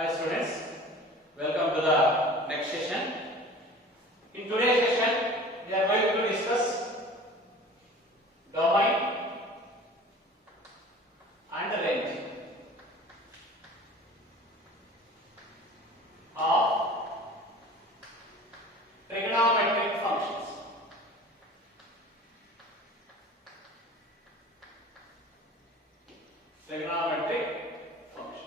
Hi students, welcome to the next session. In today's session, we are going to discuss domain and range of trigonometric functions. Trigonometric functions.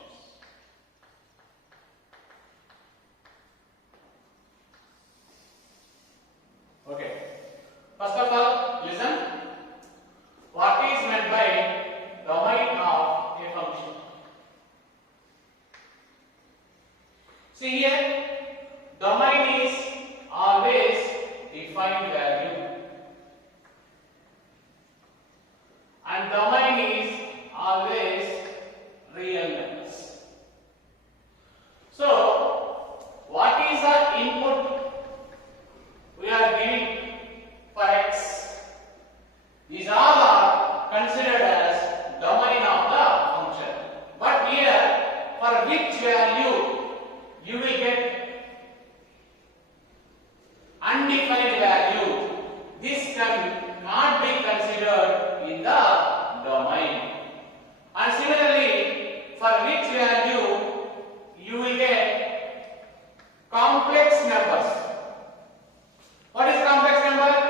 Okay. First of all, listen. What is meant by domain of a function? See here, domain is always defined value, and domain is always real numbers. So, what is the input we are giving for x? These all are considered as domain of the function. But here, for which value you will get undefined value, this cannot be considered in the domain. And similarly, for which value you will get complex numbers. What is complex number?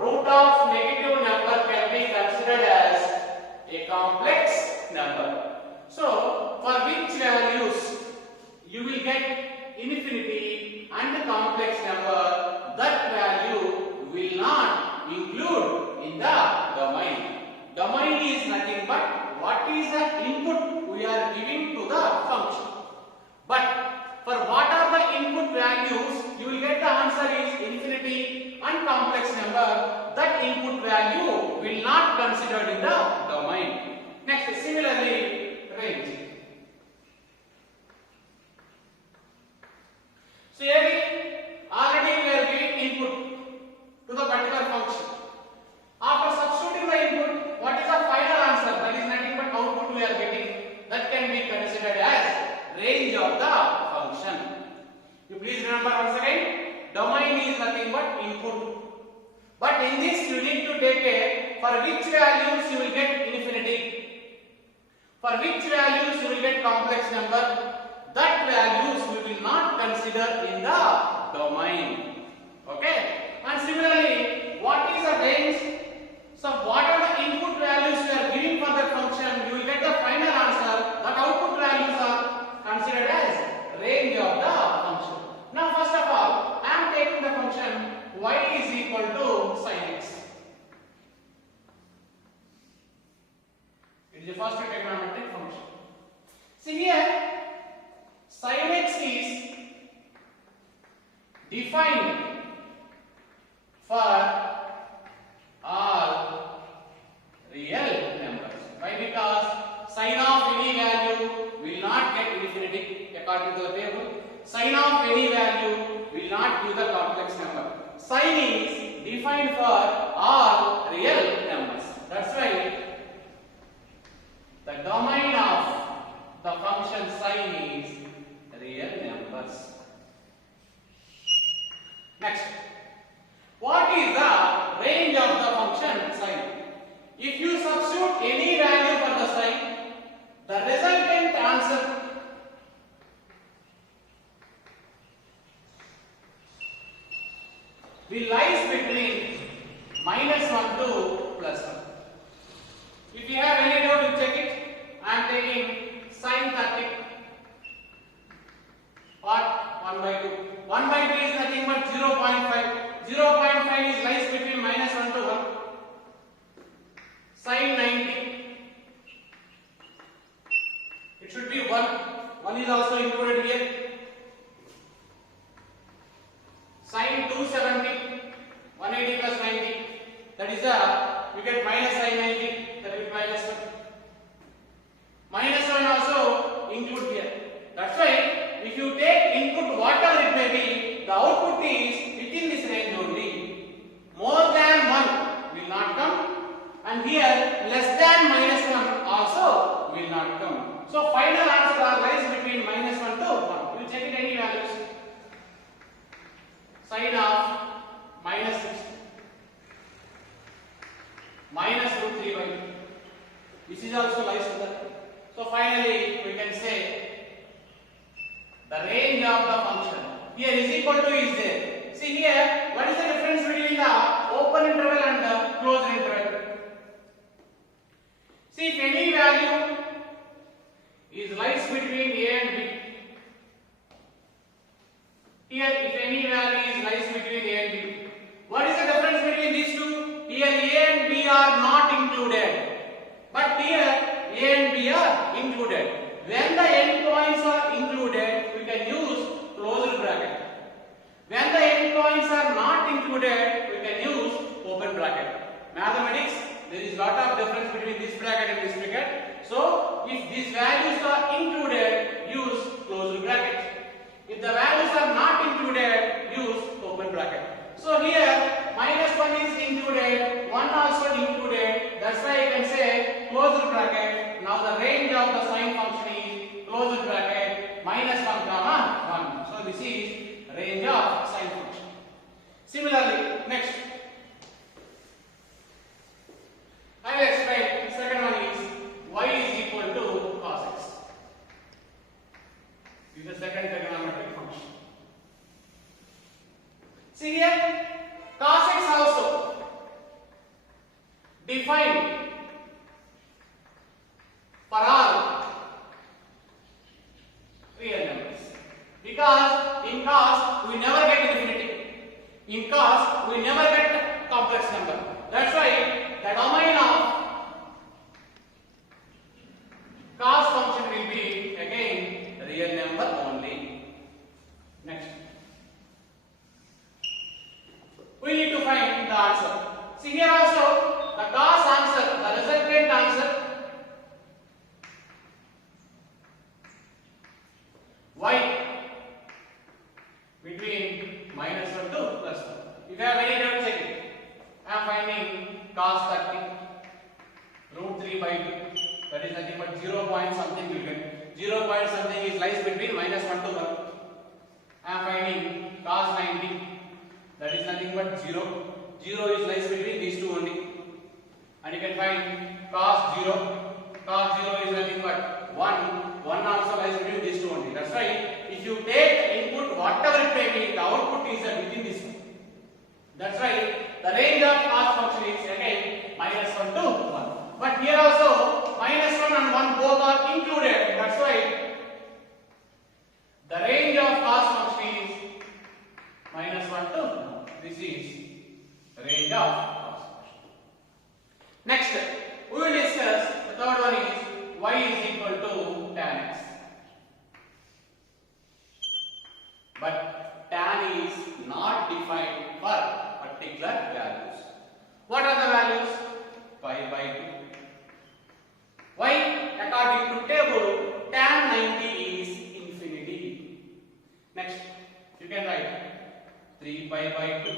Root of negative number can be considered as a complex number. So, for which values you will get infinity and complex number, that value will not include in the domain. Domain is nothing but what is the input we are giving to the function. But for what are the input values, you will get the answer is infinity and complex number. That input value will not considered in the domain. Next, similarly, range. So here already we are giving input to the particular function. After substituting the input, what is the final answer? That is nothing but output we are getting. That can be considered as range of the function. You please remember once again, domain is nothing but input. But in this you need to take care for which values you will get infinity, for which values you will get complex number. That values we will not consider in the domain. Okay? And similarly, what is the range? So what are the input values you are giving for that function? You will get the final answer. That output values are considered as range of the function. Now first of all, I am taking the function y is equal to sin x. It is the first trigonometric function. See here, sin x is defined for all real numbers. Why? Because sin of any value will not get infinity according to the table. Sin of any value will not give the complex number. Sin is defined for all real numbers. That's why the domain of the function sin is real numbers. Next, what is the range of the function sin? If you substitute any value for the sin, the resultant answer will lies between -1 to +1. If you have any doubt, you check it. I am taking sin 30 or 1/2. 1/2 is nothing but 0.5. 0.5 is lies between -1 to 1. Sin 90. It should be 1. 1 is also included here. Sin 270. 180 plus 90. That is you get minus sin 90. That will be -1. -1 also include here. That's why if you take input whatever it may be, the output is within this range only. More than 1 will not come, and here less than -1 also will not come. So final answer lies between -1 to Here is equal to is there. See here, what is the difference between the open interval and the closed interval? See, if any value is lies between A and B. Here, if any value is lies between A and B. What is the difference between these two? Here A and B are not included. But here A and B are included. When the endpoints are included, we can use closed bracket. When the endpoints are not included, we can use open bracket. Mathematics, there is lot of difference between this bracket and this bracket. So, if these values are included, use closed bracket. If the values are not included, use open bracket. So here, -1 is included, 1 also included. That's why you can say closed bracket. Now the range of the sine function is closed bracket -1 comma 1. So this is range of sine function. Similarly, next I will explain. Second one is y is equal to cos x. This is the second trigonometric function. See here, cos x also defined for all real numbers, because in cos we never get infinity. In cos we never get complex number. That's why the domain of cos function will be again real number only. Next, we need to find the answer. See here also, the cos answer, the resultant answer, y between -1 to +1. If you have any doubt, check it. I am finding cos 30 √3/2. That is nothing but 0 point something will get. 0 point something is lies between -1 to 1. I am finding cos 90. That is nothing but 0. 0 is lies between these two only. And you can find cos 0. Cos 0 is nothing but 1. 1 also lies between these two only. That's why if you take input whatever it may be, the output is within this one. That's why the range of cos function is again -1 to 1. But here also -1 and 1 both are included. That's why the range of cos function is -1 to 1. This is range of cos function. Next, we will discuss the third one is y is equal to tan x. But tan is not defined for particular values. What are the values? pi/2. Why? According to table, tan 90 is infinity. Next, you can write 3pi/2,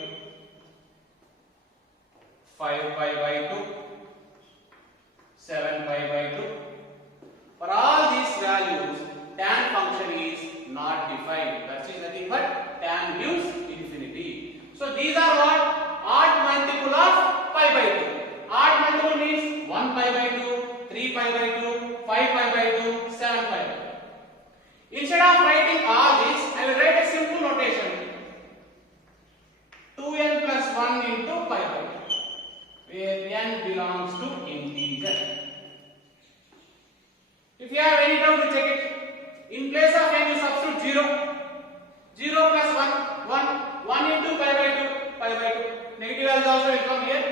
5pi/2, 7pi/2. For all these values, tan function is not defined. That is nothing but tan gives infinity. So these are what? Odd multiple of pi/2. Odd multiple means 1pi/2, 3pi/2, 5pi/2, 7pi/2. Instead of writing all this, I will write a simple notation. 2n plus 1 into pi/2, where n belongs to integer. If you have any doubt, check it. In place of n, you substitute 0. 0 plus 1, 1. 1 into pi/2, pi/2. Negative values also will come here.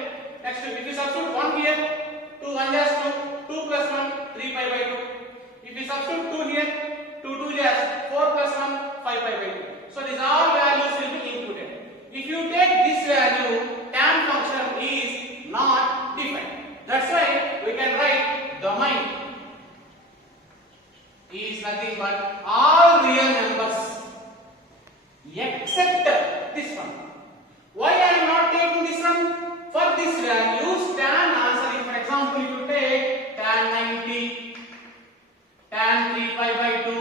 Next, if you substitute 1 here, 2 1 just 2, 2 plus 1, 3pi/2. If you substitute 2 here, 2 2 just 4 plus 1, 5pi/2. So these all values will be included. If you take this value, tan function is not defined. That's why we can write domain is nothing but all real numbers except this one. Why I am not taking this one? For this values, tan answer is, for example, if you take tan 90, tan 3pi/2,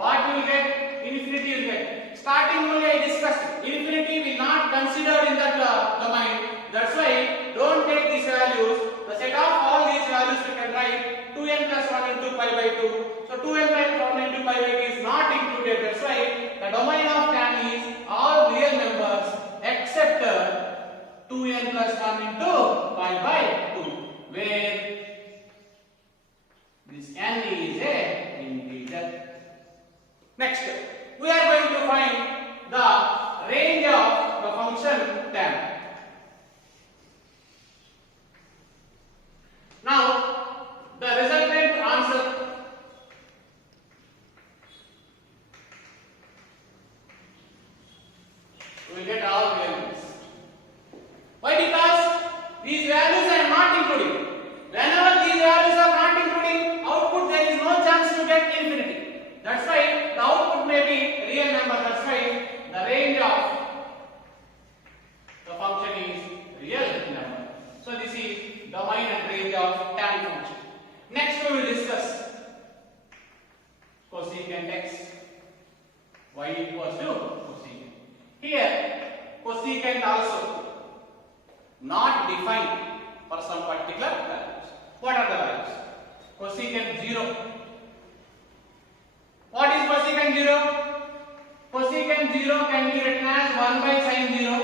what you will get? Infinity you will get. Starting only I discussed, infinity will not consider in that domain. That's why don't take these values. The set of all these values we can write 2n plus 1 into pi/2. So 2n plus 1 into pi/2 is not included. That's why the domain of tan is Next, we are going to find the range of the function tan. Now, the resultant answer we will get all values. Why? Because these values are not including. Whenever these values are not including output, there is no chance to get infinity. That's why the output may be real number. That's why the range of the function is real number. So this is domain and range of tan function. Next we will discuss cosecant x, y equals to cosecant. Here cosecant also not defined for some particular values. What are the values? Cosecant 0. What is cosecant 0? Cosecant 0 can be written as 1 by sin 0.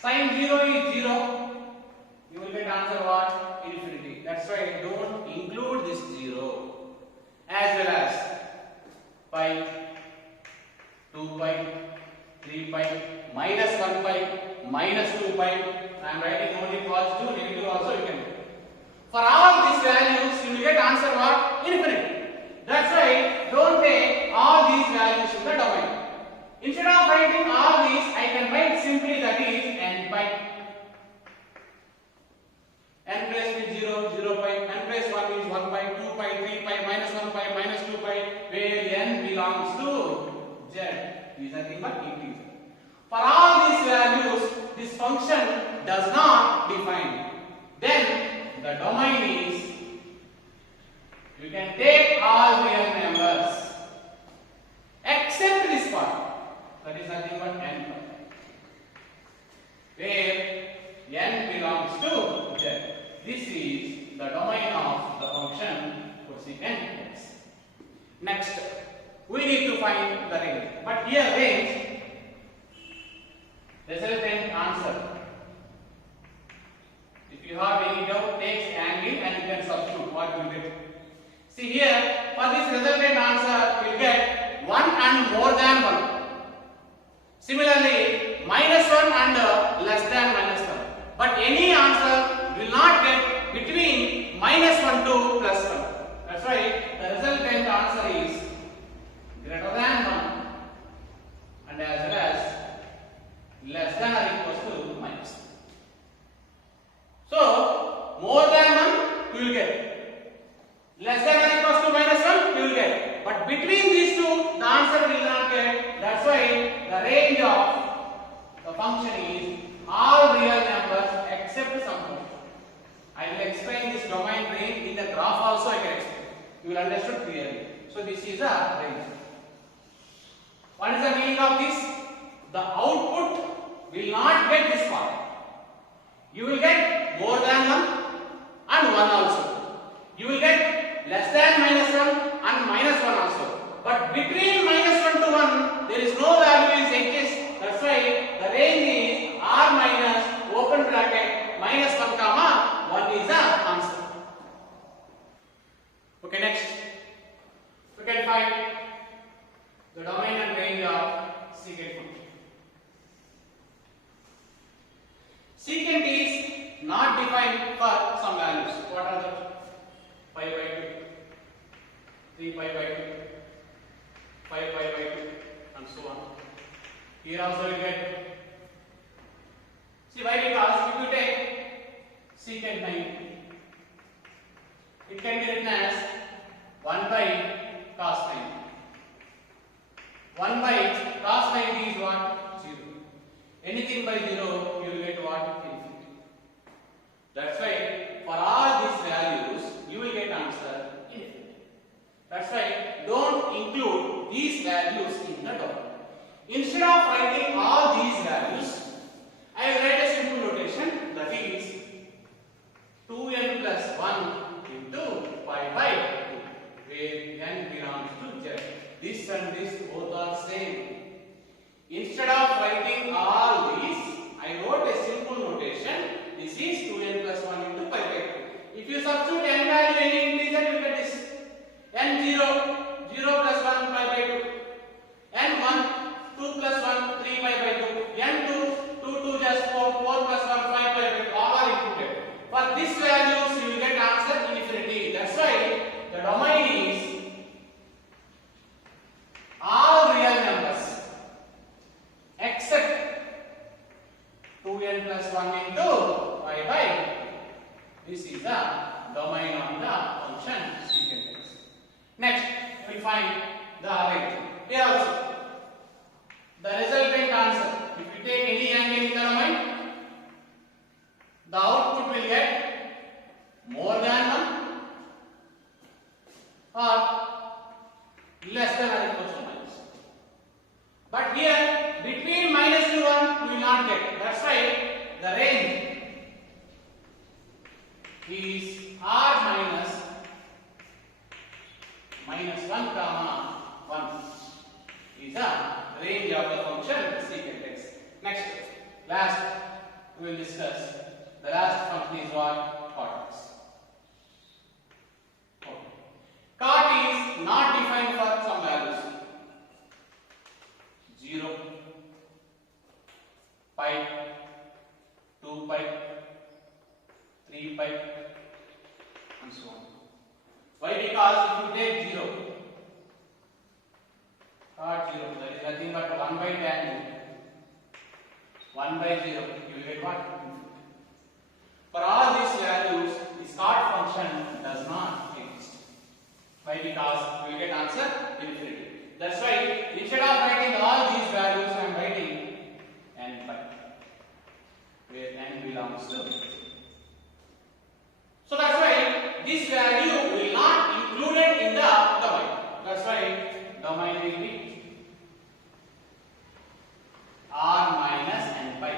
Sin 0 is 0. You will get answer what? Infinity. That's why don't include this 0. As well as pi, 2 pi, 3 pi, minus 1 pi, minus 2 pi. I am writing only positive, negative also you can do. For all these values, you will get answer what? Infinity. That's why don't take all these values in the domain. Instead of writing all these, I can write simply that is n pi. N plus is 0, 0 pi, n plus 1 is 1 pi, 2 pi, 3 pi, minus 1 pi, minus 2 pi, where n belongs to z. These are nothing but integer. For all these values, this function does not define. Then the domain is, you can take all real numbers except this part, that is nothing but n pi, where n belongs to z. This is the domain of the function cosecant x. Next, we need to find the range. But here range, resultant answer. If you have any doubt, take angle and you can substitute what you will get. See here, for this resultant answer, we will get 1 and more than 1. Similarly, minus 1 and less than minus 1. But any answer will not get between minus 1 to plus 1. That's why the resultant answer is greater than 1 and as well as less than or equals to minus 1. So, more than 1 you will get. Less than or equals to minus 1 you will get. But between these two, the answer will not get. That's why the range of the function is all real numbers except some function. I will explain this domain range in the graph also. I can explain. You will understand clearly. So this is a range. What is the meaning of this? The output will not get this part. You will get more than 1 and 1 also. You will get less than minus 1 and minus 1 also. But between minus 1 to 1, there is no value is exist. That's why the range is r minus open bracket minus 1 comma 1 is the answer. Okay, next we can find the domain and range of secant function. Secant is not defined for some values. What are the? Pi by 2, 3 pi by 2, 5 pi by 2 and so on. Here also you get. See why? Because if you take secant 9, it can be written as 1 by cos 9. 1 by cos 90 is what? 0. Anything by 0, you will get what? Infinity. That's why for all these values, you will get answer infinity. That's why don't include these values in the domain. Instead of writing all these values, I will write a simple notation, that is 2n plus 1 into pi by 2, where n belongs to z. This and this both are same. Instead of writing all these, I wrote a simple notation. This is 2n plus 1 into pi by 2. If you substitute n value any integer, you get this. N 0, 0 plus 1 pi by the range. Here also, the resultant answer, if you take any angle in the domain, the output will get more than 1 or less than or equal to minus. But here, between minus to 1, we will not get. That's why the range is r minus 1 comma 1 is the range of the function secant x. Next, last we will discuss. The last function is what? Cot x. Okay. Cot is not defined for some values. 0, pi, 2 pi, 3 pi, and so on. Why? Because if you take 0, cot 0, that is nothing but 1 by tan 0. 1 by 0, you will get what? For all these values, this cot function does not exist. Why? Because we will get answer infinity. That's why instead of writing all these values, I am writing n pi, where n belongs to. So that's why this value will not included in the domain. That's why domain will be r minus n pi.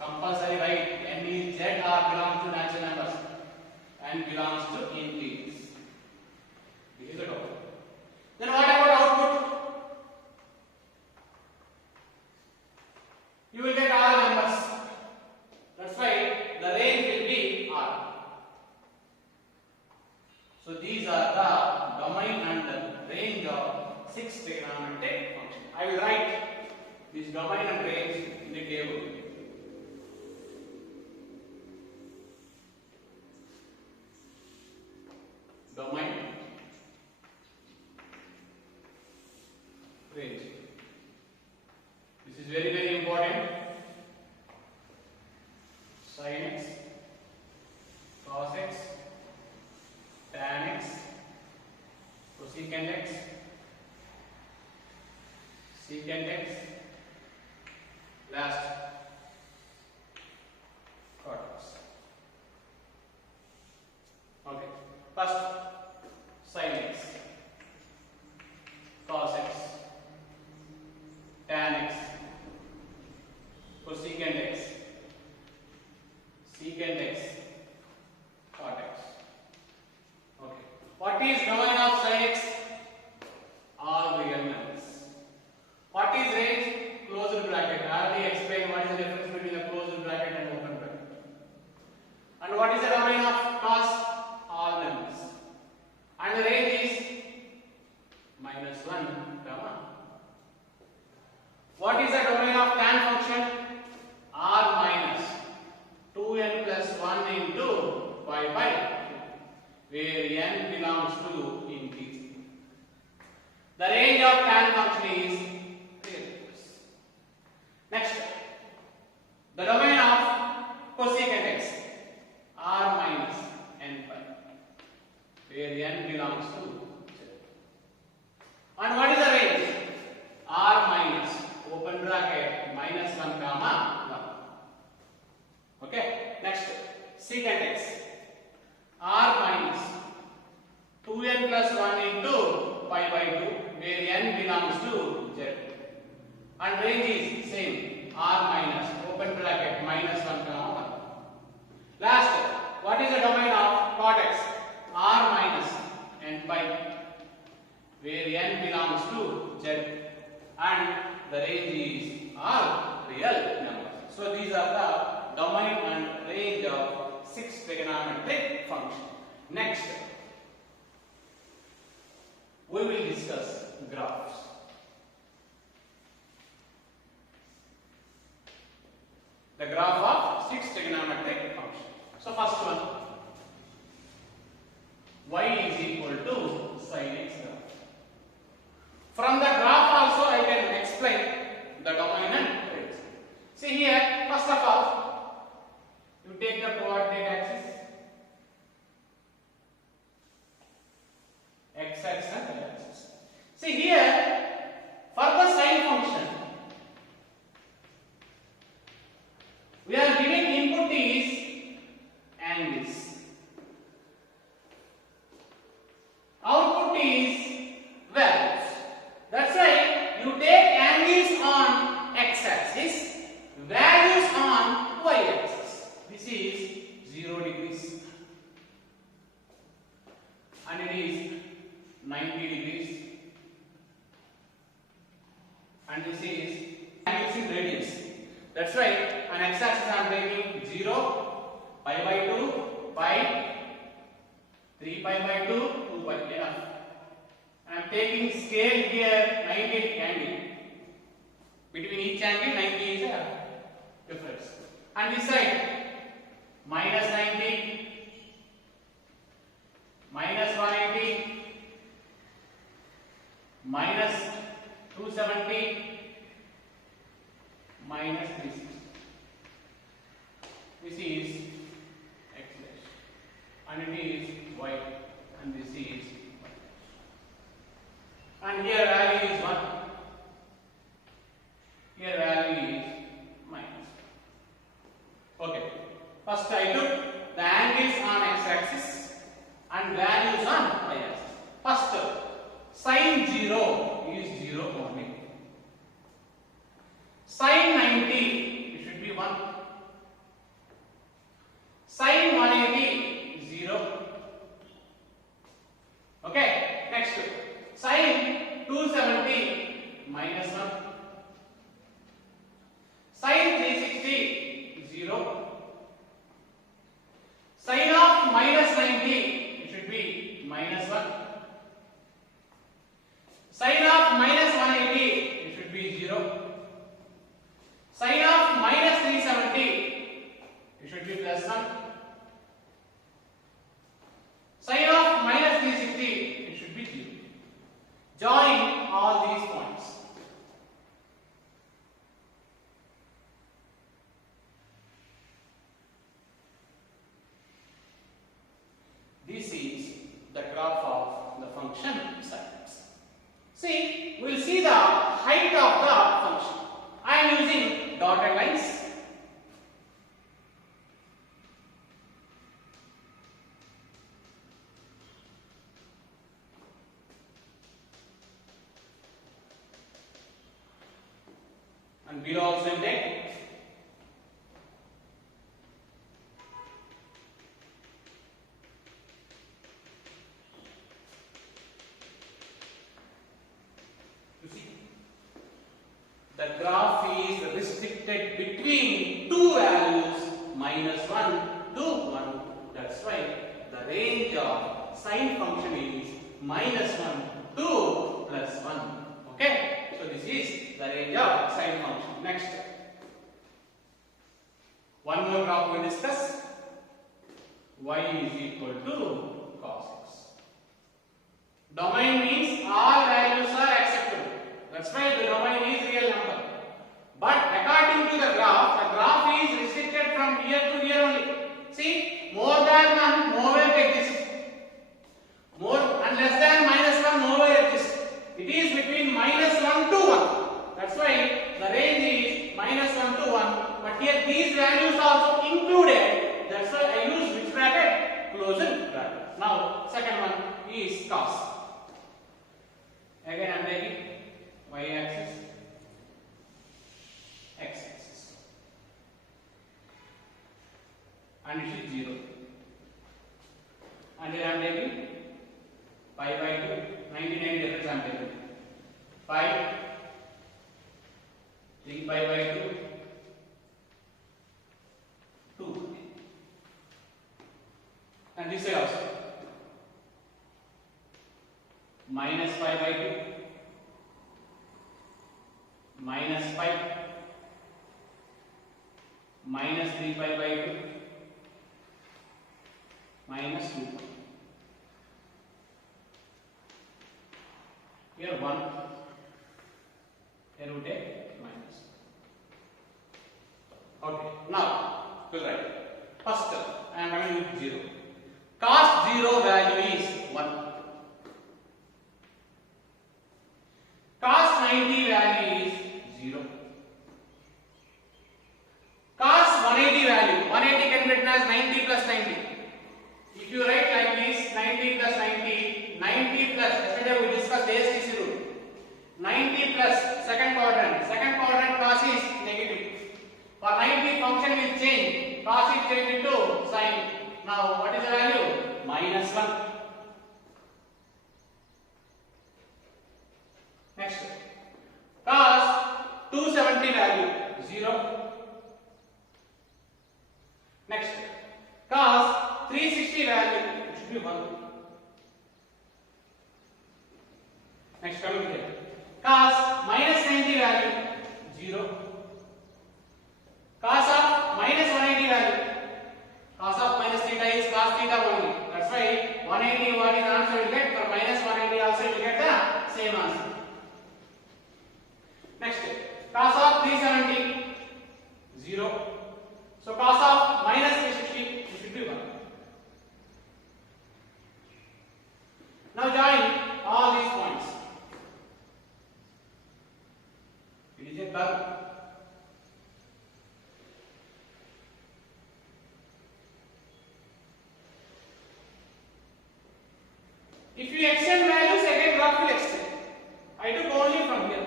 Compulsory write n is z or belongs to natural numbers and belongs to integers. This is the domain. Then what about output? You will get all numbers. That's why the range will be r. So these are the domain and the range of 6 trigonometric functions. I will write this domain and range in the table. Domain, range. This is very, very important. Sin x, cos x, tan x, cosecant x, secant x, last cot x. Okay, first sin x, cos x, tan x, cosecant x, secant x, cot x. Okay. What is domain of sin x? All real numbers. What is range? Closed bracket. I already explained what is the difference between the closed bracket and open bracket. And what is the domain of cos? All numbers. And the range is minus 1 comma. What is the domain of tan function? R minus 2n plus 1 into pi by 2, where n belongs to integer. The range of tan function is real numbers. Next, the domain of cosecant x, r minus n pi, where n belongs to z. And what is the range? R minus open bracket minus 1 comma 1. Okay. Next, secant x, r minus 2n plus 1 into pi by 2, where n belongs to z. And range is same, r minus open bracket minus 1 comma 1. Last, what is the domain of cot x? R minus n pi, where n belongs to z, and the range is all real numbers. So these are the domain and range of 6 trigonometric functions. Next, we will discuss graphs. The graph of 6 trigonometric functions. So first one, y is equal to sin x graph. From the graph also I can explain the domain and range. See here, first of all, you take the coordinate axis, x axis and y axis. See here, and this is using radians. That's right. On x-axis I am taking 0, pi by 2, pi, 3 pi by 2, 2 pi. Enough. I am taking scale here 90 angle. Between each angle 90 is a difference. And this side minus 90, minus 180, minus 270, minus 360. This is x dash and it is y and this is y. And here value is 1. Here value is minus. Okay. First I took the angles on x-axis and values on y-axis. First, sin 0 is 0 only. Sin 90, it should be 1. Sin 180, 0. Okay, next. Sin 270, minus 1. Sin 360, 0. Sin of minus 90, it should be minus 1. Sin of minus 180, it should be 0. Sin of minus 370, it should be plus 1. Sin of minus 360, it should be 0. Join all these points. This is the graph of the function sides. See, we will see the height of the function. I am using dotted lines. And below also take. The graph is restricted between two values minus 1 to 1. That's why the range of sine function is minus 1 to plus 1. Okay? So this is the range of sine function. Next. One more graph we will discuss. Y is equal to cos x. Domain means all values are acceptable. That's why the domain is real number. But according to the graph is restricted from here to here only. See, more than 1 nowhere exists. More and less than minus 1 nowhere exists. It is between minus 1 to 1. That's why the range is minus 1 to 1. But here these values are also included. That's why I use which bracket? Closed bracket. Now second one is cos. Again I am taking y-axis, x-axis, and it is 0. And here I am taking pi by 2, 99 difference I am taking. Pi, 3 pi by 2, 2. And this side also. Minus pi by 2. Minus 5, minus 3 pi by 2, minus 2. Here 1, here we take minus. Okay, now to the right. First, I am having 0. Cos 0 value is 1. Cos 90 value is 0. Cos 180 value, 180 can be written as 90 plus 90. If you write like this, 90 plus 90, 90 plus, yesterday we discussed ASTC rule. 90 plus second quadrant cos is negative. For 90 function will change, cos is changed into sine. Now what is the value? Minus 1. Next, cos 270 value 0. Next, cos 360 value it should be 1. Next, coming here, cos minus 90 value 0. Cos of minus 180 value, cos of minus theta is cos theta only. That's why 180 what is the answer will get, for minus 180 also you will get the same answer. Next, cos of 370 0. So cos of minus 360 it should be 1. Now join all these points. It is a curve. If you extend values, again graph will extend. I took only from here.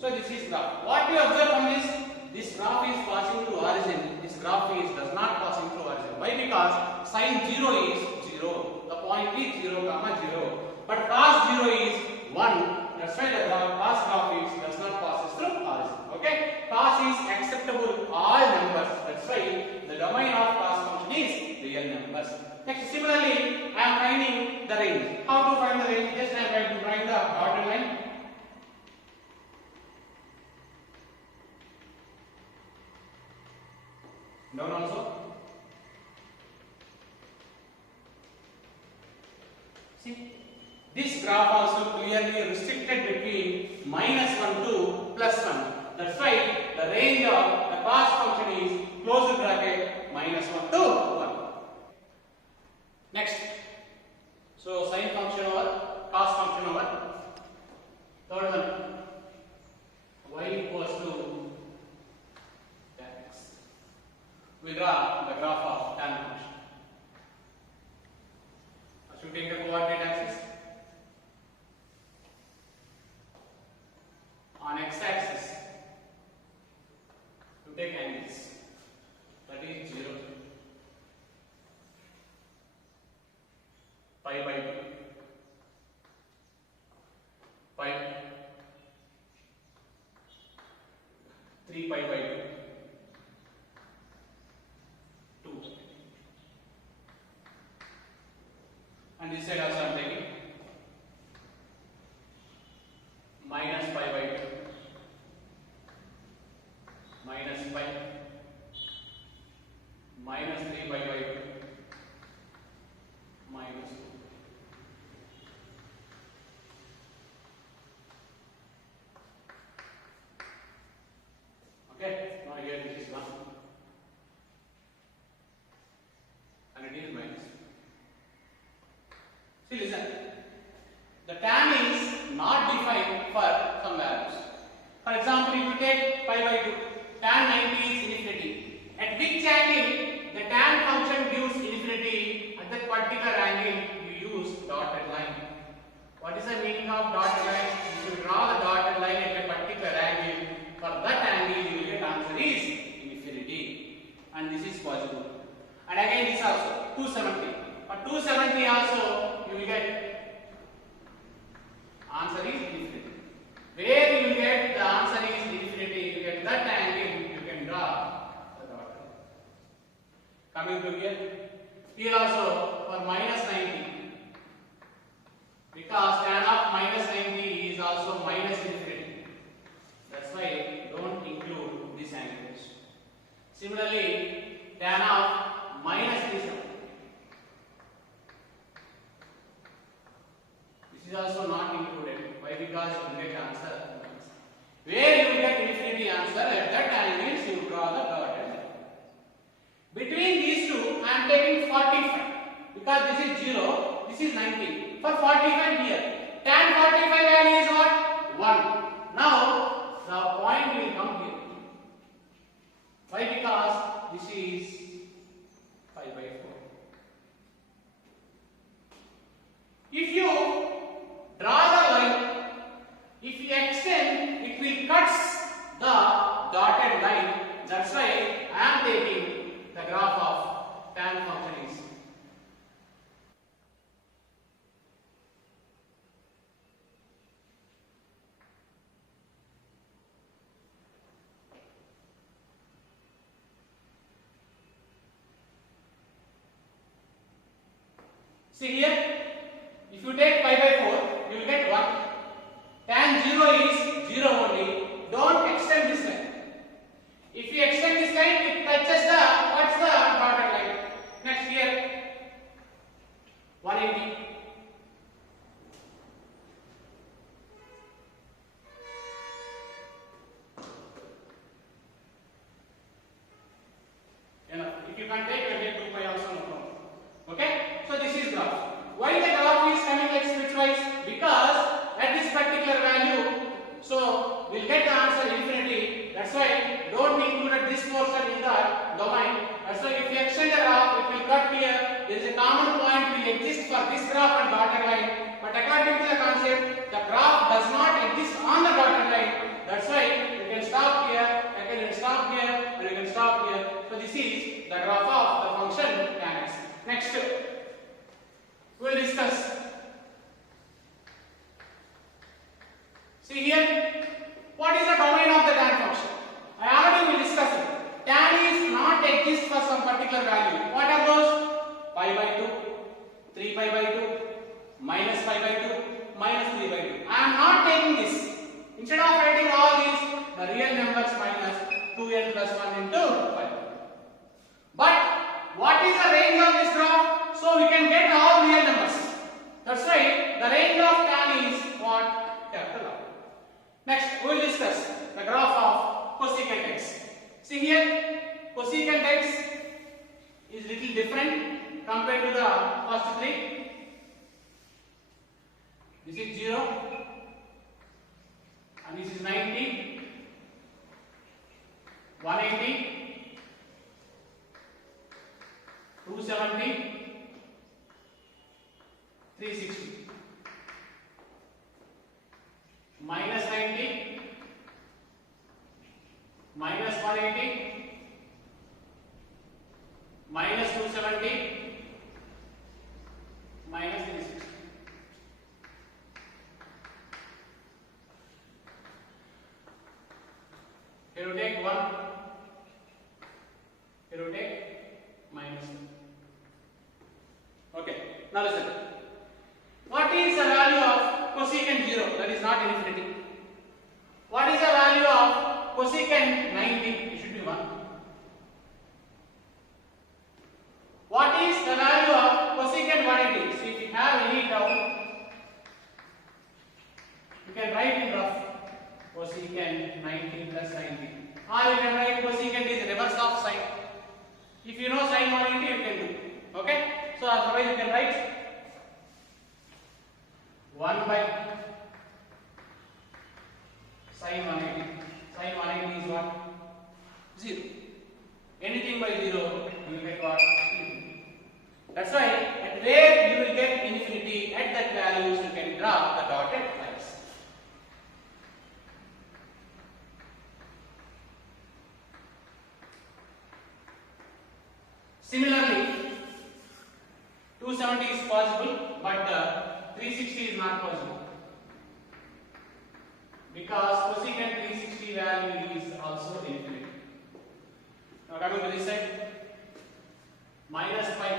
So this is graph. What you observe from this graph is passing through origin. This graph does not passing through origin. Why? Because sin 0 is 0. The point is 0, 0. But cos 0 is 1. That's why the cos graph does not pass through origin. Okay? Cos is acceptable all numbers. That's why the domain of cos function is real numbers. Next, similarly, I am finding the range. How to find the range? Just I am going to find the dotted line. Down also. See, this graph also clearly restricted between -1 to +1. That's why the range of the cos function is closed bracket -1 to 1. Next, so sin function over cos function over. Third one, y equals to tan x. We draw the graph of tan function. I should take the coordinate axis. On x-axis, to take angles, that is 0, pi by 2, pi, 3 pi by 2, 2. And this side also I am taking minus pi by 2, minus pi, minus 3 pi by 2, minus 2. Okay, now here this is 1 and it is minus. See, listen, the tan is not defined for some values. For example, if you take pi by 2, tan 90 is infinity. At which angle the tan function gives infinity, at that particular angle you use dotted line. What is the meaning of dotted line? If you draw the dotted line at a particular angle, for that angle you will get answer is infinity. And this is possible. And again this also 270. For 270 also you will get answer is infinity. Where you will get the answer is infinity, you get that angle, you can draw the dot. Coming to here also for minus 90, because tan of minus 90 is also minus infinity. That's why don't include this angle. Similarly, tan of minus 370. This is also not included. Why? Because you will get answer. Where you will get infinity answer, at that angle you draw the dotted line. Between these two, I am taking 45 because this is 0, this is 90. For 45 here, tan 45 value is what? 1. Now the point will come here. Why? Because this is pi by 4. If you draw the line, if you extend, it will cut the dotted line. That's why I am taking the graph of tan function is. See here, if you take pi by 4, you will get 1. Tan 0 is 0 only. Don't extend this line. If you extend this line, it touches the, what's the dotted line? Next here, 180. If you can't take, you will get 2 pi also, no problem. Okay? So this is graph. Why the graph is coming like switchwise? Because at this particular value, so we'll get the answer infinity. That's why don't include this portion in the domain. That's why if you extend the graph, it will cut here. There is a common point will exist for this graph and dotted line. But according to the concept, the graph does not exist on the dotted line. That's why you can stop here, you can stop here, and you can stop here. So this is the graph of the function tan x. Next, we will discuss. See here, what is the domain of the tan function? I already will discuss it. Tan is not exist for some particular value. What are those? Pi by 2, 3 pi by 2, minus pi by 2, minus 3 by 2. I am not taking this. Instead of writing all these, the real numbers minus 2n plus 1 into 5. But what is the range of this graph? So we can get all real numbers. That's right. The range of tan is what? Capital R. Next, we will discuss the graph of cosecant x. See here, cosecant x is little different compared to the first three. This is 0 and this is 90, 180, 270, 360, minus 90, minus 180, minus 270, minus 360. Here you take 1, here you take minus 1. Okay, now listen. What is the value of cosecant 0? That is not infinity. What is the value of cosecant 90? It should be 1. What is the value of cosecant 180? So if you have any doubt, you can write in rough cosecant 90 plus 90. Or you can write cosecant is reverse of sine. If you know sine 180, you can do. Okay? So otherwise you can write 1 by sine 180. Sine 180 is what? 0. Anything by 0, you will get what? That's why at where you will get infinity, at that values you can draw the dotted lines. Similarly, 270 is possible, but 360 is not possible. Because cosecant 360 value is also infinite. Now coming to this side, minus 5,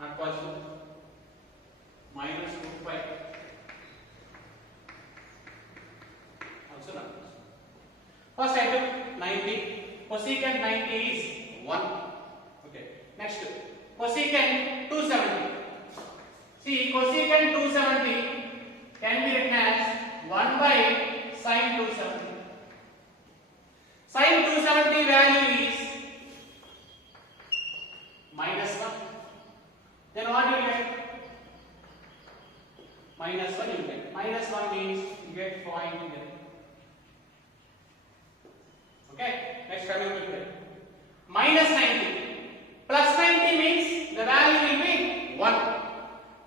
not possible. Minus 2 pi, also not possible. First I took 90. Cosecant 90 is 1. Okay. Next, cosecant 270. See, cosecant 270 can be written as 1 by sine 270. Sine 270 value is minus 1. Then what you get? Minus 1 you get. Minus 1 means you get point here. Okay, next coming to it. Minus 90. Plus 90 means the value will be 1.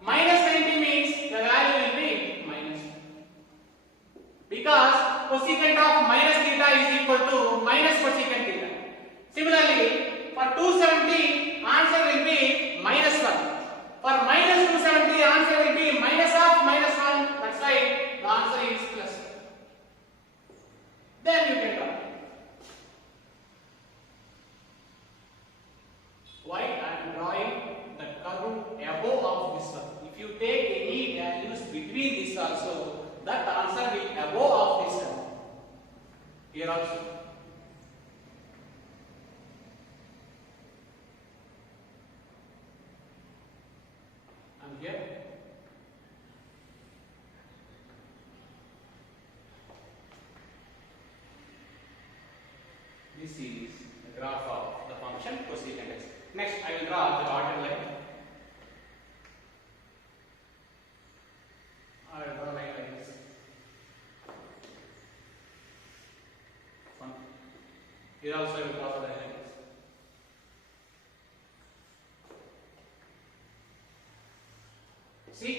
Minus 90 means the value will be minus 1. Because cosecant of minus theta is equal to minus cosecant theta. Similarly, for 270, answer will be minus 1. For minus 270, answer will be minus of minus 1. That's why the answer is plus 1. Then you can draw. Why I am drawing the curve above of this one. If you take any values between this also, that answer will above of this one. Here also. And here. This is the graph of the function cosecant x. Next, I will draw the dotted line. I will draw line like this. One. Here also I will draw the line like this. See,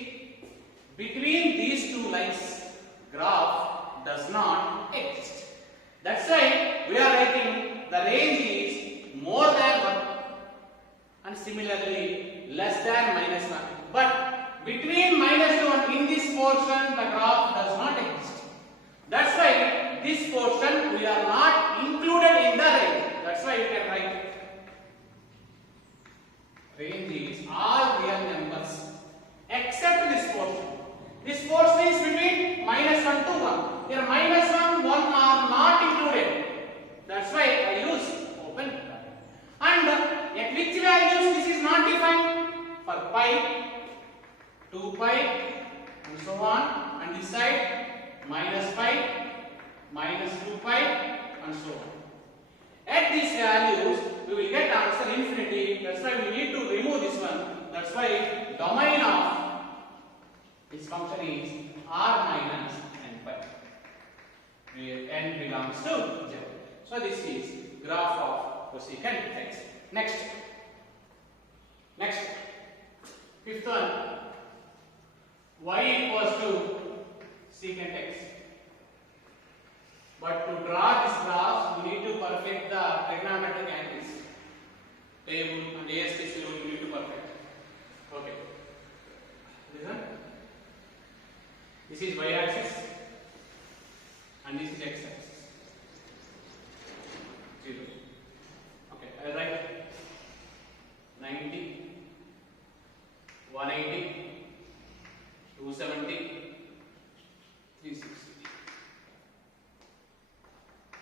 between these two lines, graph does not exist. That's why we are writing the range is more than 1 and similarly less than minus 1. But between minus 1 in this portion the graph does not exist. That's why this portion we are not included in the range. That's why you can write range is all real numbers except this portion. This portion is between minus 1 to 1. Here minus 1, 1 are not included. That's why I use open bracket. And at which values this is not defined? For pi, 2 pi and so on. And this side minus pi, minus 2 pi and so on. At these values we will get answer infinity. That's why we need to remove this one. That's why domain of this function is r minus n pi, where n belongs to 0. So this is graph of cosecant x. Next, fifth one, y equals to secant x. But to draw this graph, you need to perfect the trigonometric angles. Table and ASK zero you need to perfect. Okay. Listen. This is y axis and this is x axis. 0. Okay, I will write 90, 180, 270, 360.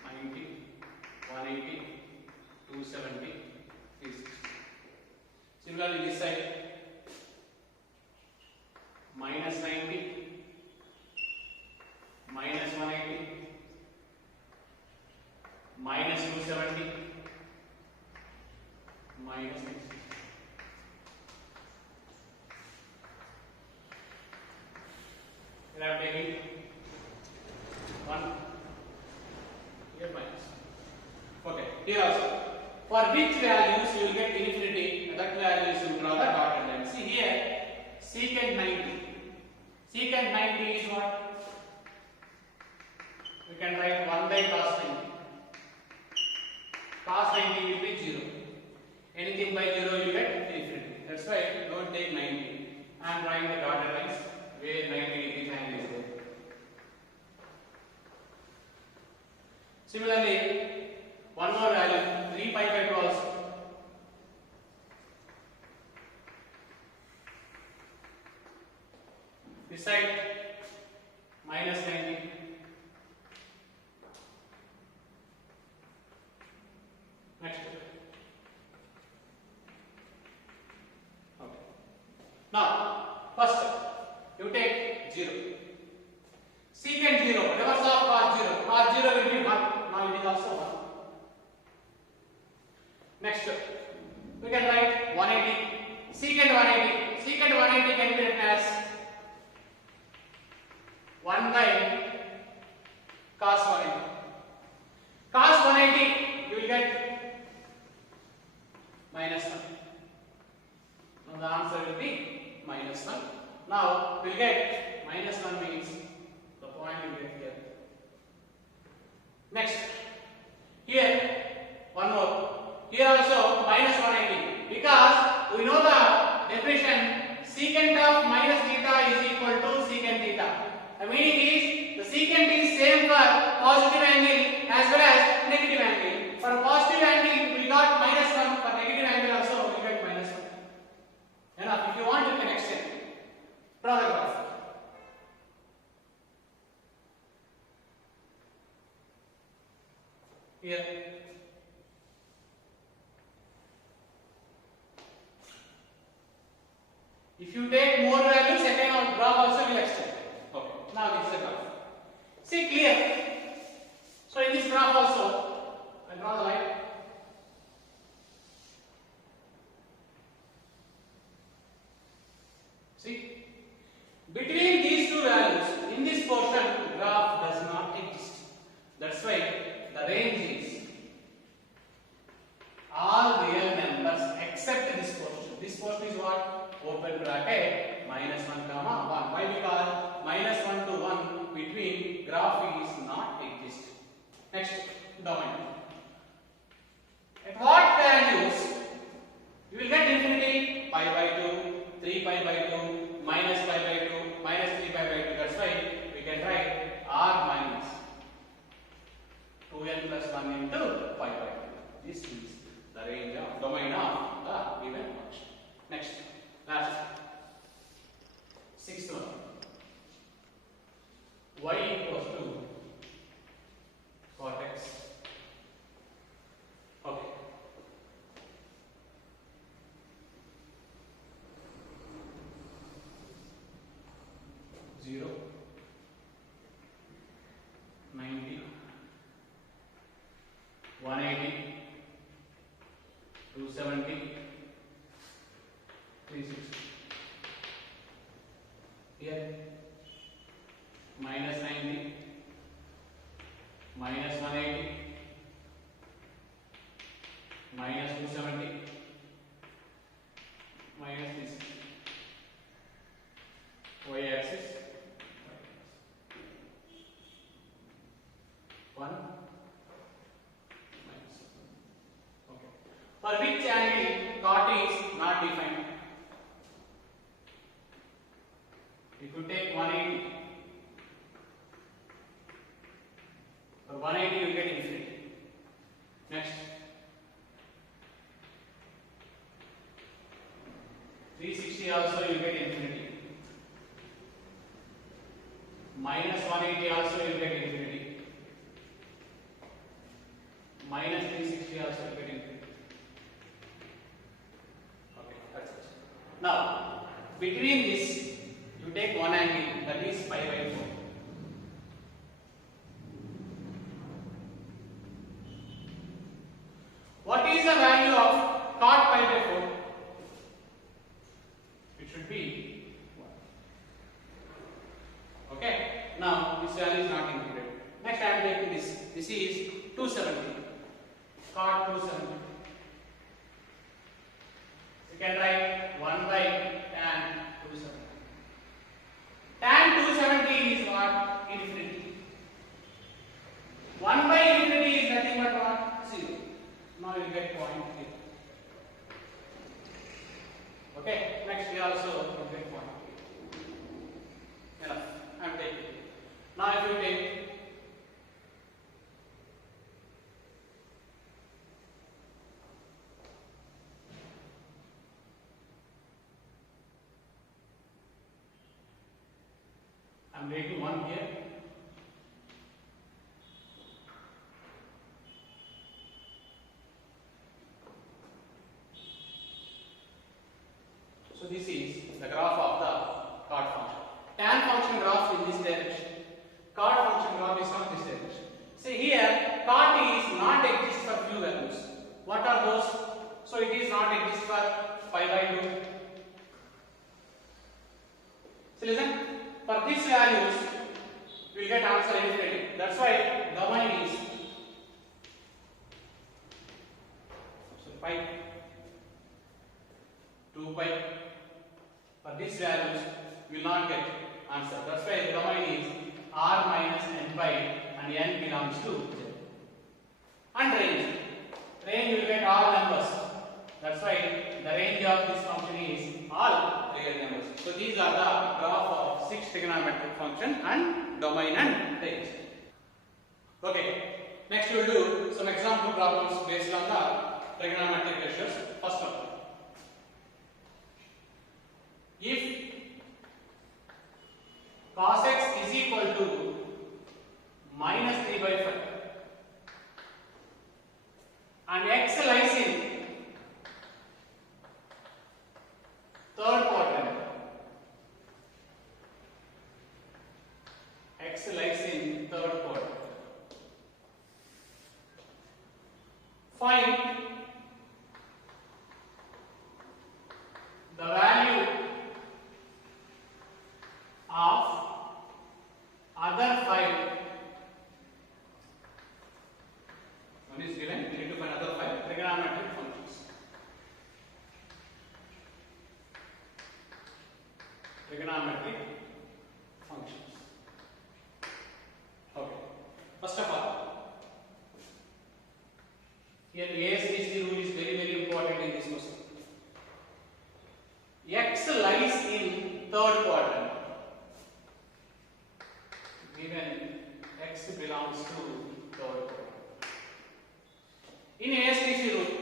90, 180, 270, 360. Similarly, this side minus 90. Minus 180, minus 270, minus 60. Here I am taking 1, here minus. Okay, here also. For which values you will get infinity, that values you draw the dotted line. See here, secant 90. Secant 90 is what? We can write 1 by cos 90. Cos 90 will be 0. Anything by 0 you get infinity. That's why don't take 90. I am drawing the dotted lines where 90 degrees angle is there. Similarly, one more value 3 pi by 2 also. This side minus 90. Next. Okay. Now, first you take 0. Secant 0, reverse of cos 0. Cos 0 will be 1. Now it is also 1. Next, we can write 180. Secant 180. Secant 180 can be written as 1 by cos 180. Cos 180 you will get minus 1. Now the answer will be minus 1. Now we will get minus 1 means the point you get here. Next, here one more. Here also minus 180 because we know the definition secant of minus theta is equal to secant theta. The meaning is the secant is same for positive angle as well as negative angle. For positive angle we got minus 1, for negative angle also we got here. If you take more values, second graph also will extend. Okay. Now this is the graph. See, clear. So in this graph also, I draw the line. See, between these two values, in this portion, graph does not exist. That's why the range is all real numbers except this portion. This portion is what? Open bracket -1 comma 1. Why? Because -1 to 1 between graph is not exist. Next, domain. At what values you will get infinity? Pi by 2, 3 pi by 2, minus pi by 2, minus 3 pi by 2. That's why we can write r minus 2n plus 1 into pi by 2. This is the range of domain of the given function. Next, last, sixth one. Y equals to cot x. Okay. Zero, 90, 180, 270, 360. Here, minus 90, minus 180, minus 270, minus 360. Y axis, 1 minus. Okay. For which angle cot is not defined? If you take 180, for 180 you get infinity. Next, 360 also you get infinity. Minus 180 also you get infinity. Minus 360 also you get infinity. Okay, that's it. Now, between this, you take one angle, that is pi by 4. What is the value of cot pi by 4? It should be 1. Okay. Now this value is not included. Next I am taking this. This is 270. Cot 270. You can write 1 by tan 270. Tan 270 is what? Infinity. 1 by infinity is nothing but what? 0. Now you get point here. Okay. Next we also will get point here. Enough. I am taking. Now if you take I am taking 1 here. So this is the graph of the cot function. Tan function graph in this direction. Cot function graph is on this direction. See here, cot is not exist for few values. What are those? So it is not exist for pi by 2. So listen, for these values, we will get answer infinity. That's why domain is so pi, 2 pi. For these values, we will not get answer. That's why the domain is r minus n pi and n belongs to z. And range. Range will get all numbers. That's why the range of this function is all real numbers. So these are the graph of 6 trigonometric function and domain and range. Okay. Next we will do some example problems based on the trigonometric ratios. First one. If cos x is equal to minus 3 by 5, trigonometric functions. Okay. First of all, here ASTC rule is very important in this question. X lies in third quadrant. Given X belongs to third quadrant. In ASTC rule,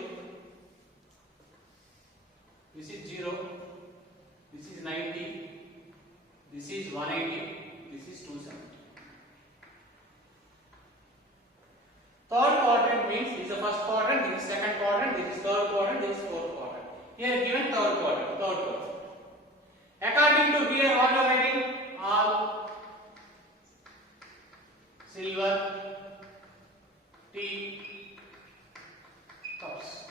this is 0, this is 90, this is 180, this is 270. Third quadrant means this is the first quadrant, this is second quadrant, this is third quadrant, this is fourth quadrant. Here given third quadrant. According to here, what you are writing? All silver tea cups.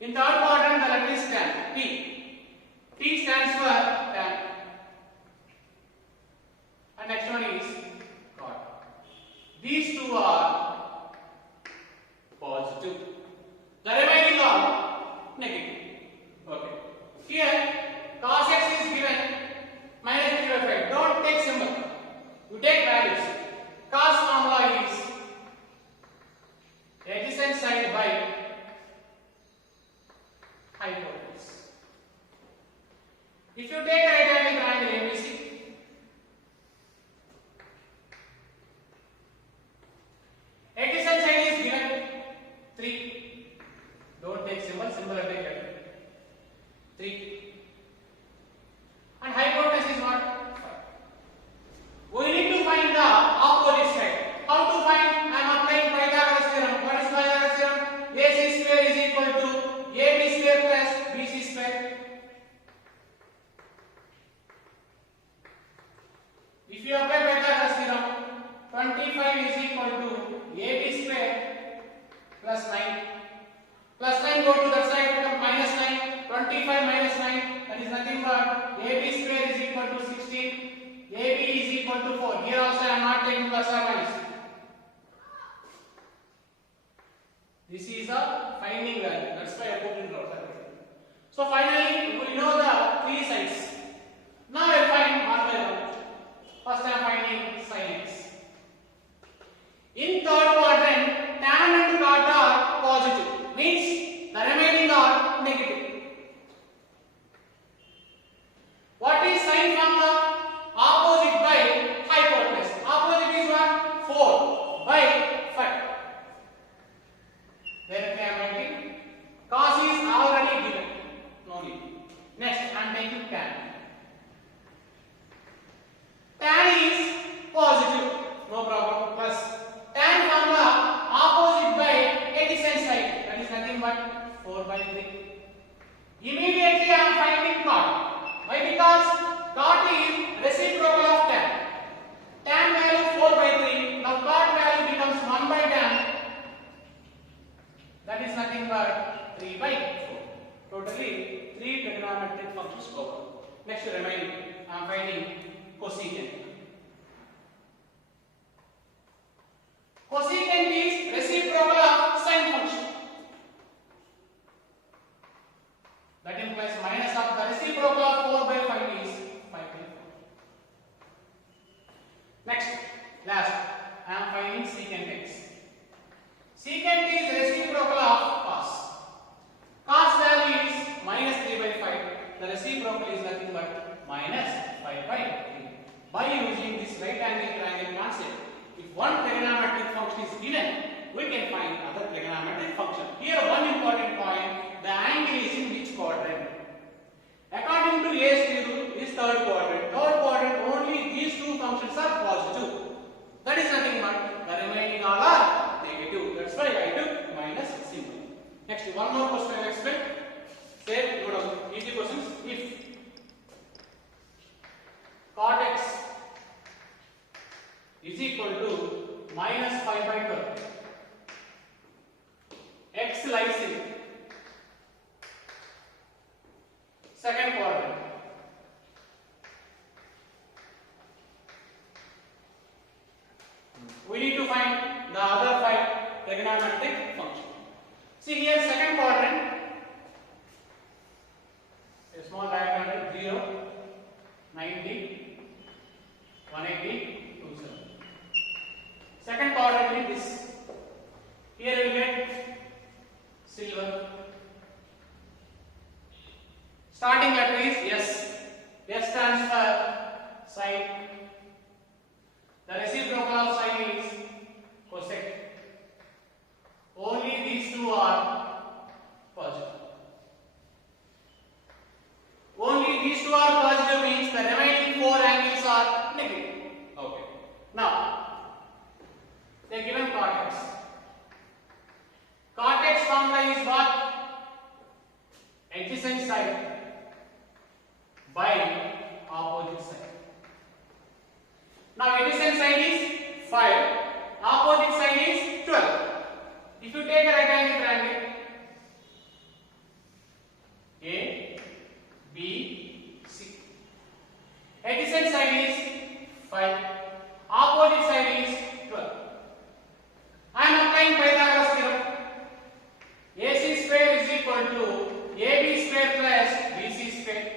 In third quadrant, the letter is tan. T. T stands for tan. And next one is God. These two are positive. The remaining are negative. Okay. Here, cos x is given minus 3 by 5. Don't take symbol. You take values. Cos formula is adjacent side by hypotenuse. If you take a right angle triangle ABC, adjacent side is given 3. Don't take symbol, symbol are taken 3. And hypotenuse is what? 5. We need to find the opposite side. How to find? I am applying Pythagoras theorem. What is Pythagoras theorem? AC square is equal to AB square plus BC square. If you apply Pythagoras theorem, 25 is equal to AB square plus 9. Plus 9 go to that side, become minus 9. 25 minus 9, that is nothing but AB square is equal to 16. AB is equal to 4. Here also I am not taking plus or minus. This is a finding value. That's why I put in dot. So finally, we know the three sides. Now I will find one by one. First I am finding sin x. In third quadrant, tan and cot are positive. Means the remaining are negative. What is sin formula? Opposite by hypotenuse. Opposite is what? 4 by 5. Then I am writing cos is already given. No need. Next I am taking tan. Tan is positive. No problem. Plus tan formula opposite by adjacent side. That is nothing but 4 by 3. Immediately I am finding cot. Why? Because cot is reciprocal of tan. Tan value 4 by 3. Now cot value becomes 1 by tan. That is nothing but 3 by 4. Totally 3 trigonometric functions over. Next remaining, I am finding cosecant. Cosecant is reciprocal of sine function. That implies minus of the reciprocal of 4 by 5 is 5 by 4. Next, last, I am finding secant x. Secant is reciprocal of cos. Cos value is minus 3 by 5. The reciprocal is nothing but minus 5 by 3. By using this right angle triangle concept, if one trigonometric function is given, we can find other trigonometric function. Here one important point, the angle is in which quadrant? According to AST rule, is third quadrant. Third quadrant, only these two functions are positive. That is nothing but the remaining all are negative. That's why I took minus symbol. Next, one more question I will explain. Say, note down easy questions. If cot x is equal to minus 5 by 12, x lies in second quadrant. We need to find the other 5 trigonometric functions. See here, second quadrant, a small diagram Starting letter is S. S stands for sine. The reciprocal of sine is cosec. Only these two are positive. Only these two are positive means the remaining four angles are negative. Okay. Now, they are given cortex. Cortex formula is what? Adjacent side by opposite side. Now, adjacent side is 5, opposite side is 12. If you take a right angle triangle, A, B, C. Adjacent side is 5, opposite side is 12. I am applying Pythagoras theorem. AC square is equal to AB square plus BC square.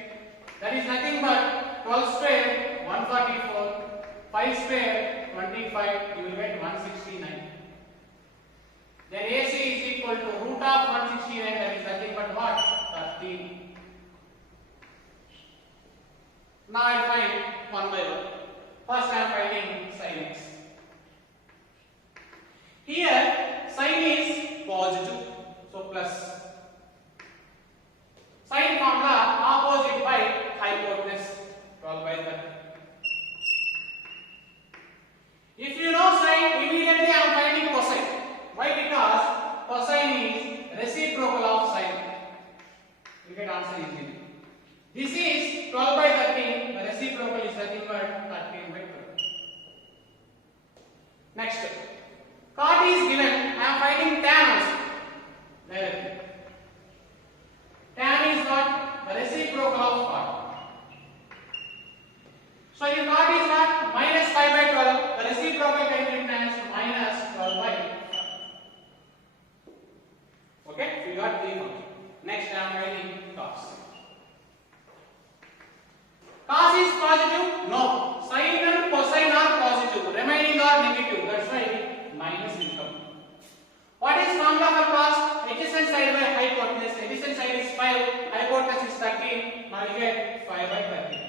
That is nothing but 12 square 144, 5 square 25. You will get 169. Then AC is equal to root of 169. That is nothing but what? 13. Now I will find one by one. First I am finding sin x. Here sin is positive, so plus. Sin formula opposite by hypotenuse, 12 by 30. If you know sin, immediately I am finding cosine. Why? Because cosine is reciprocal of sin. You get answer easily. This is 12 by 13. The reciprocal is nothing but 13 by 12. Next, cot is given. I am finding tan also. Directly. Tan is what? The reciprocal of cot. So your cot is what? Minus 5 by 12. The reciprocal can be written as minus 12 by 5. Okay? We got three functions. Next I am finding cos. Cos is positive? No. Sin and cosine are positive. Remaining are negative. That's why minus will come. What is formula for cos? Adjacent side by hypotenuse. Adjacent side is 5. Hypotenuse is 13. Now you get 5 by 13.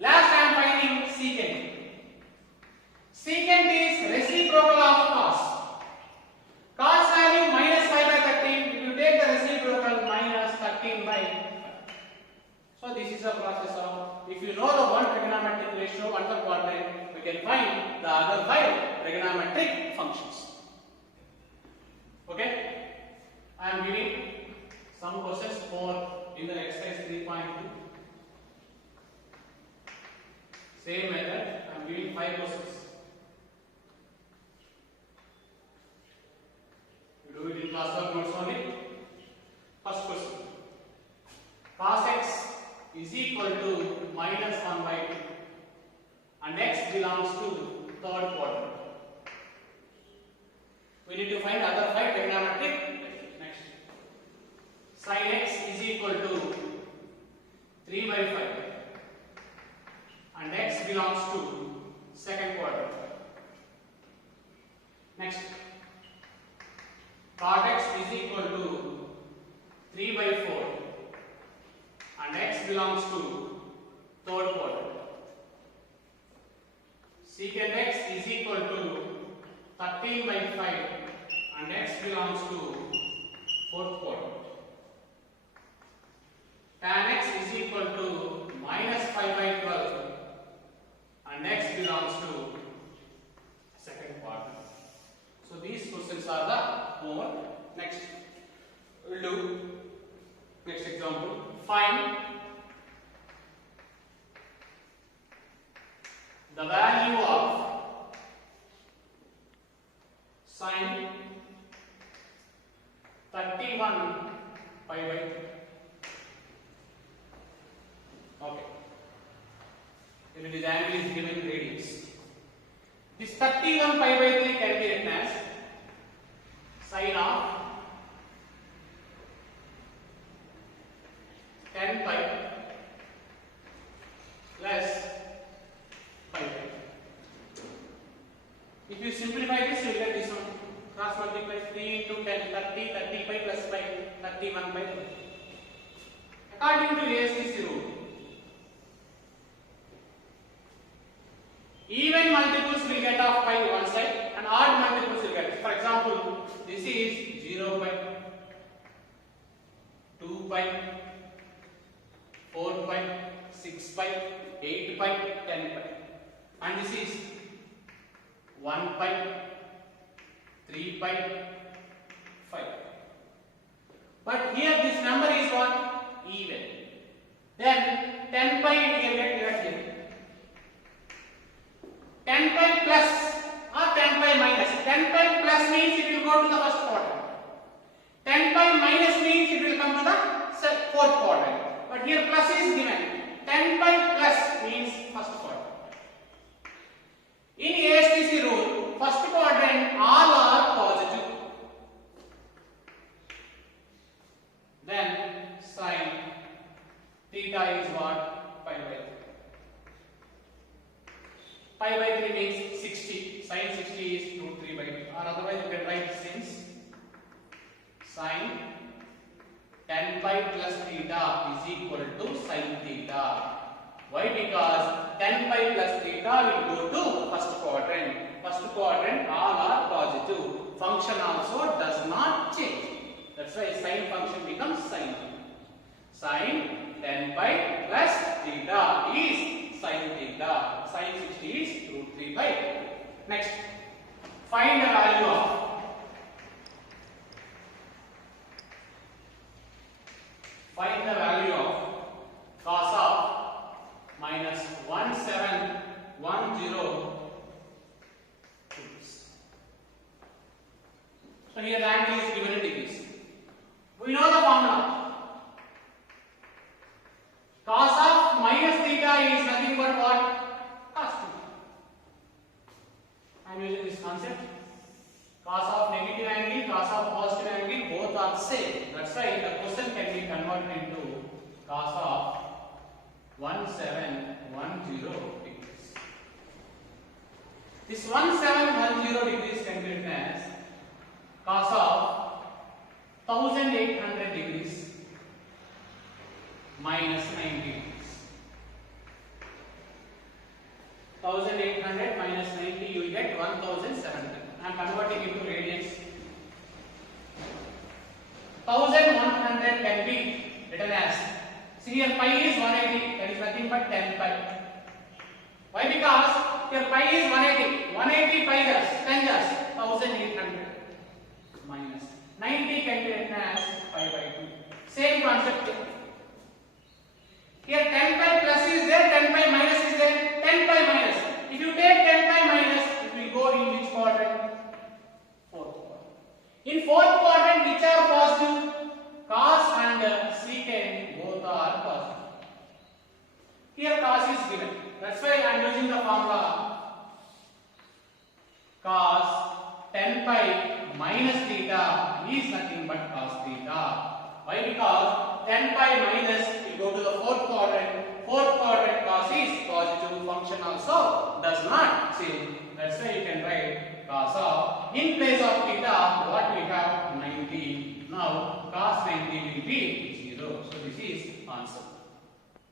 Last I am finding secant. Secant is reciprocal of cos. Cos value minus 5 by 13. If you take the reciprocal minus 13 by 5. So this is a process of, if you know the one trigonometric ratio and the quadrant, we can find the other 5 trigonometric functions. Okay? I am giving some questions more in the exercise 3.2. Same method, I am giving 5 questions. You do it in classwork notes only. First question. Cos x is equal to minus 1 by 2 and x belongs to third quadrant. We need to find other 5 trigonometric. Next. Sin x is equal to 3 by 5 and x belongs to second quadrant. Next. Cot x is equal to 3 by 4 and x belongs to third quadrant. Secant x is equal to 13 by 5 and x belongs to fourth quadrant. Tan x is equal to minus 5 by 12 and x belongs to second quadrant. So these questions are the homework. Next, we will do next example. Find the value of sin 31 pi by 3. Okay. If this angle is given radius. This 31 pi by 3 can be written as sin of 10 pi plus pi. If you simplify this, you will get this one. Cross multiply 3 into 10, 30, 30 pi plus pi, 31 by 3. according to ASTC rule, even multiples will get off by one side and odd multiples will get. For example, this is 0 pi, 2 pi, 4 pi, 6 pi, 8 pi, 10 pi, and this is 1 pi, 3 pi, 5. But here this number is what? Even. Then 10 pi we will get here. 10 pi plus or 10 pi minus. 10 pi plus means it will go to the first quadrant. 10 pi minus means it will come to the fourth quadrant. But here plus is given. 10 pi plus means first quadrant. In ASTC rule, first quadrant all are positive. Then sin theta is what? Pi by 3. Pi by 3 means 60. Sin 60 is root 3 by 2. Or otherwise you can write since sin 10 pi plus theta is equal to sin theta. Why? Because 10 pi plus theta will go to first quadrant. First quadrant all are positive. Function also does not change. That's why sin function becomes sin. Sin 10 pi plus theta is sin theta. Sin 60 is root 3 by 2. Next, find the value of cos of minus 1710 degrees. So here the angle is given in degrees. We know the formula. Cos of minus theta is nothing but what? Cos theta. I am using this concept. Cos of negative angle, cos of positive angle, both are same. That's why the question can be converted into cos of 1710 degrees. This 1710 degrees can be written as cos of 1800 degrees minus 90 degrees. 1800 minus 90, you will get 1700. I am converting into radians. 1100 can be written as, see here pi is 180, that is nothing but 10 pi. Why? Because here pi is 180. 180 pi just 10 just 1800 minus 90 can be written as pi by 2. Same concept here. Here 10 pi plus is there, 10 pi minus is there, 10 pi minus. If you take 10 pi minus, it will go in which quadrant? Fourth quadrant. In fourth quadrant, which are positive? Cos and secant both are positive. Here cos is given. That's why I am using the formula cos 10 pi minus theta is nothing but cos theta. Why? Because 10 pi minus will go to the fourth quadrant. Fourth quadrant cos is positive. Function also does not change. That's why you can write cos of, in place of theta, what we have? 90. Now cos 90 will be 0. So this is answer.